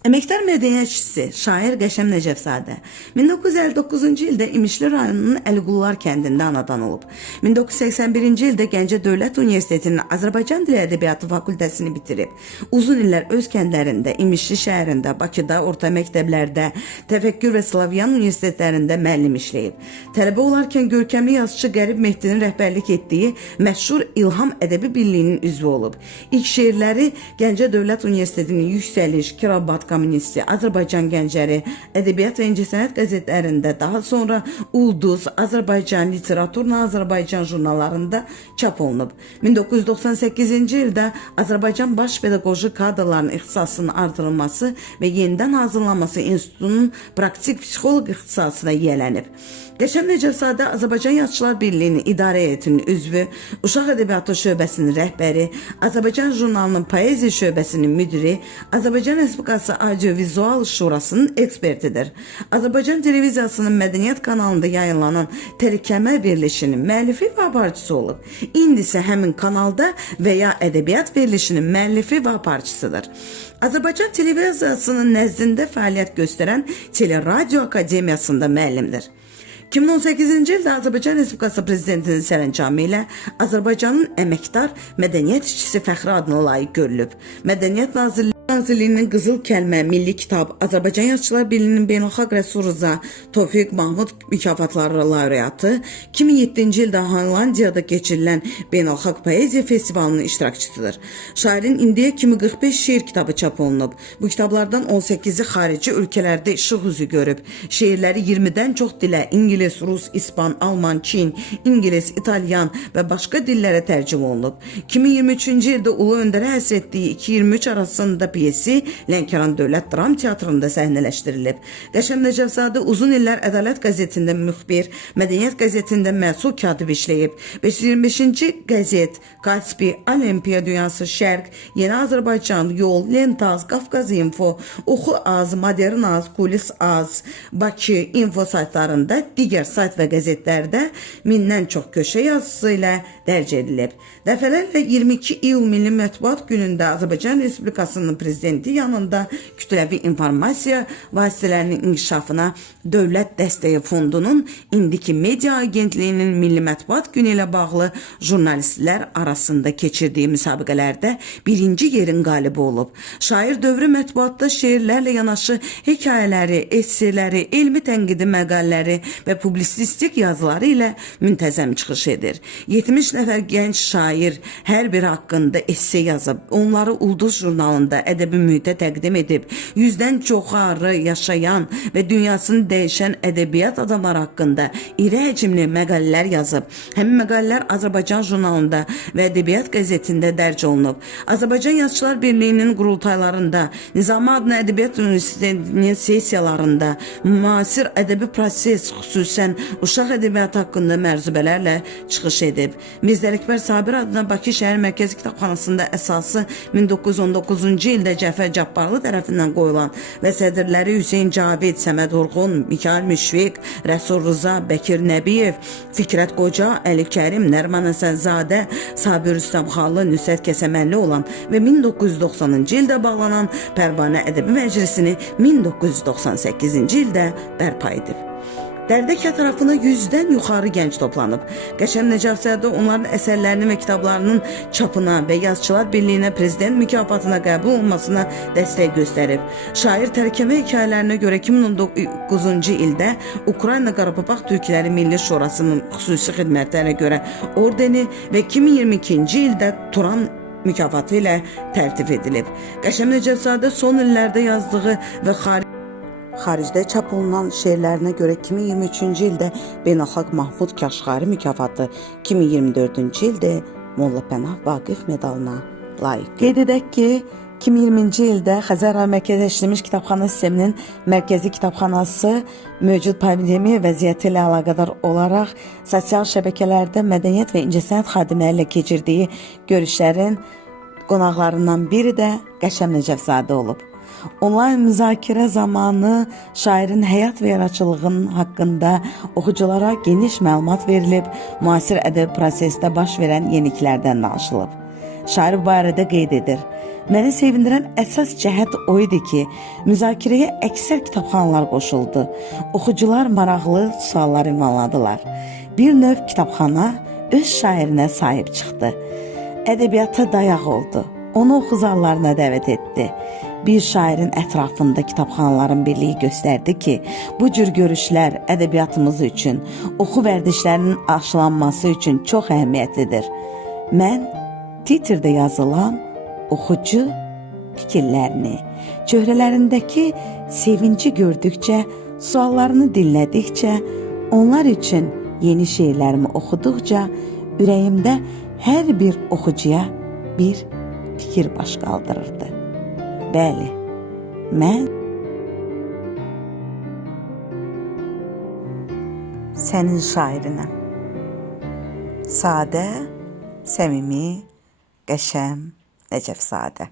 Əməkdar mədəniyyətçisi, şair Qəşəm Nəcəfzadə 1959-cu ildə İmişli rayonunun Əliqullar kəndində anadan olub. 1981-ci ildə Gəncə Dövlət Universitetinin Azərbaycan Dili Ədəbiyyatı fakültəsini bitirib. Uzun illər öz kəndlərində, İmişli şəhərində, Bakıda, orta məktəblərdə, Təfəkkür və Slavyan universitetlərində müəllim işləyib. Tələbə olarkən görkəmli yazıçı Qərib Mehdinin rəhbərlik etdiyi məşhur İlham Ədəbi Birliyinin üzvü olub. İlk şeirləri Gəncə Dövlət Universitetinin Yüksəliş, Kirabat Kommunisti, Azərbaycan Gəncəri, Ədəbiyyat və İncəsənət qəzetlərində, daha sonra Ulduz, Azərbaycan, Literaturla Azərbaycan jurnallarında çap olunub. 1998-ci ildə Azərbaycan Baş Pedaqoji Kadrların ixtisasının artırılması və yenidən hazırlanması institutunun praktik psixoloq ixtisasına yiyələnib. Qəşəm Nəcəfzadə Azərbaycan Yazıçılar Birliyinin idarə heyətinin üzvü, Uşaq Ədəbiyyatı şöbəsinin rəhbəri, Azərbaycan jurnalının poeziya şöbəsinin müdiri, Azərbaycan Respublikası Audiovizual Şurasının ekspertidir. Azərbaycan televiziyasının mədəniyyət kanalında yayınlanan Tərkəmə verilişinin müəllifi və aparıcısı olub. İndi isə həmin kanalda və ya ədəbiyyat verilişinin müəllifi və aparıcısıdır. Azərbaycan televiziyasının nəzdində fəaliyyət göstərən Teleradio Akademiyasında müəllimdir. 2018-ci ildə Azərbaycan Respublikası Prezidentinin sərəncamı ilə Azərbaycanın əməkdar mədəniyyət işçisi fəxri adına layiq görülüb. Mədəniyyət Nazirliyinin Qızıl Kəlmə Milli Kitab, Azərbaycan Yazıçılar Birliyinin Beynəlxalq Rəsurza Tofiq Mahmud mükafatları laureatı, 2007-ci ildə Hollandiyada keçirilən Beynəlxalq Poeziya Festivalının iştirakçısıdır. Şairin indiyə kimi 45 şeir kitabı çap olunub. Bu kitablardan 18-i xarici ölkələrdə işıq üzü görüb. Şeirləri 20-dən çox dilə, İngilis, Rus, İspan, Alman, Çin, İngilis, İtalyan və başqa dillərə tərcümə olunub. 2023-cü ildə Ulu Öndərə həsr etdiyi 2-23 arasında piyesi Lənkəran Dövlət Dram Teatrında səhnələşdirilib. Qəşəm Nəcəfzadə uzun illər Ədalət qəzetində müxbir, Mədəniyyət qəzetində məsul katib işləyib. 525-ci qəzet, Kaspi, Olimpiya Dünyası, Şərq, Yeni Azərbaycan, Yol, Lentaz, Qafqaz Info, Oxu Az, Modern Az, Kulis Az, Bakı info saytlarında, digər sayt və qəzetlərdə 1000-dən çox köşə yazısı ilə dərc edilib. Dəfələrlə 22 iyul Milli Mətbuat Günündə Azərbaycan Respublikasının prezidenti yanında kütləvi informasiya vasitələrinin inkişafına Dövlət Dəstəyi Fondunun indiki media agentliyinin Milli Mətbuat Günü ilə bağlı jurnalistlər arasında keçirdiyi müsabiqələrdə birinci yerin qalibi olub. Şair dövrü mətbuatda şeirlərlə yanaşı hekayələri, esseləri, elmi tənqidi məqalləri və publisistik yazıları ilə müntəzəm çıxış edir. 70 nəfər gənc şair hər biri haqqında esse yazıb, onları Ulduz jurnalında ədəbi mühitə təqdim edib, 100-dən çoxarı yaşayan və dünyasını dəyişən ədəbiyyat adamları haqqında iri həcmli məqalələr yazıb. Həmin məqalələr Azərbaycan jurnalında və ədəbiyyat qəzetində dərc olunub. Azərbaycan Yazıçılar Birliyinin qurultaylarında, Nizami adına Ədəbiyyat Universitetinin sessiyalarında, müasir ədəbi proses, xüsusən uşaq ədəbiyyatı haqqında mərzubələrlə çıxış edib. Mirzə Ələkbər Sabir adına Bakı Şəhər Mərkəzi Kitabxanasında əsası 1919-cu ildə Cəfər Cabbarlı tərəfindən qoyulan və sədrləri Hüseyn Cavid, Səməd Orxun, Mikail Müşfiq, Rəsul Rıza, Bəkir Nəbiyev, Fikrət Qoca, Əli Kərim, Nərman Əsənzadə, Sabir Rüstəmxanlı, Nüsrət Kəsəmənli olan və 1990-cı ildə bağlanan Pərvanə Ədəbi Məclisini 1998-ci ildə bərpa edib. Dərdək ətrafına 100-dən yuxarı gənc toplanıb. Qəşəm Nəcəfzadə onların əsərlərinin və kitablarının çapına və Yazıçılar Birliyinə prezident mükafatına qəbul olmasına dəstək göstərib. Şair tərkəmə hekayələrinə görə 2019-cu ildə Ukrayna Qarabağ Türkləri Milli Şurasının xüsusi xidmətlərinə görə ordeni və 2022-ci ildə Turan mükafatı ilə tərtib edilib. Qəşəm Nəcəfzadə son illərdə yazdığı və xaricdə çap olunan şeirlərinə görə 2023-cü ildə Beynəlxalq Mahmud Kaşğari mükafatı, 2024-cü ildə Molla Pənah Vaqif medalına layiq. Qeyd edək ki, 2020-ci ildə Xəzər rayon mərkəzləşdirilmiş kitabxana sisteminin mərkəzi kitabxanası mövcud pandemiya vəziyyəti ilə əlaqədar olaraq sosial şəbəkələrdə mədəniyyət və incəsənət xadimləri ilə keçirdiyi görüşlərin qonaqlarından biri də Qəşəm Nəcəfzadə olub. Onlayn müzakirə zamanı şairin həyat və yaradıcılığının haqqında oxuculara geniş məlumat verilib, müasir ədəbi prosesdə baş verən yeniliklərdən danışılıb. Şair bu barədə qeyd edir. Məni sevindirən əsas cəhət o idi ki, müzakirəyə əksər kitabxanalar qoşuldu. Oxucular maraqlı suallar ünvanladılar. Bir növ kitabxana öz şairinə sahib çıxdı. Ədəbiyyata dayaq oldu. Onu oxu zallarına dəvət etdi. Bir şairin ətrafında kitabxanaların birliyi göstərdi ki, bu cür görüşlər ədəbiyyatımız üçün, oxu vərdişlərinin aşılanması üçün çox əhəmiyyətlidir. Mən Twitterdə yazılan oxucu fikirlərini, çöhrələrindəki sevinci gördükcə, suallarını dinlədikcə, onlar üçün yeni şeirlərimi oxuduqca, ürəyimdə hər bir oxucuya bir fikir baş qaldırırdı. Bəli, mən sənin şairinəm. Sadə, səmimi, qəşəm Nəcəfzadə.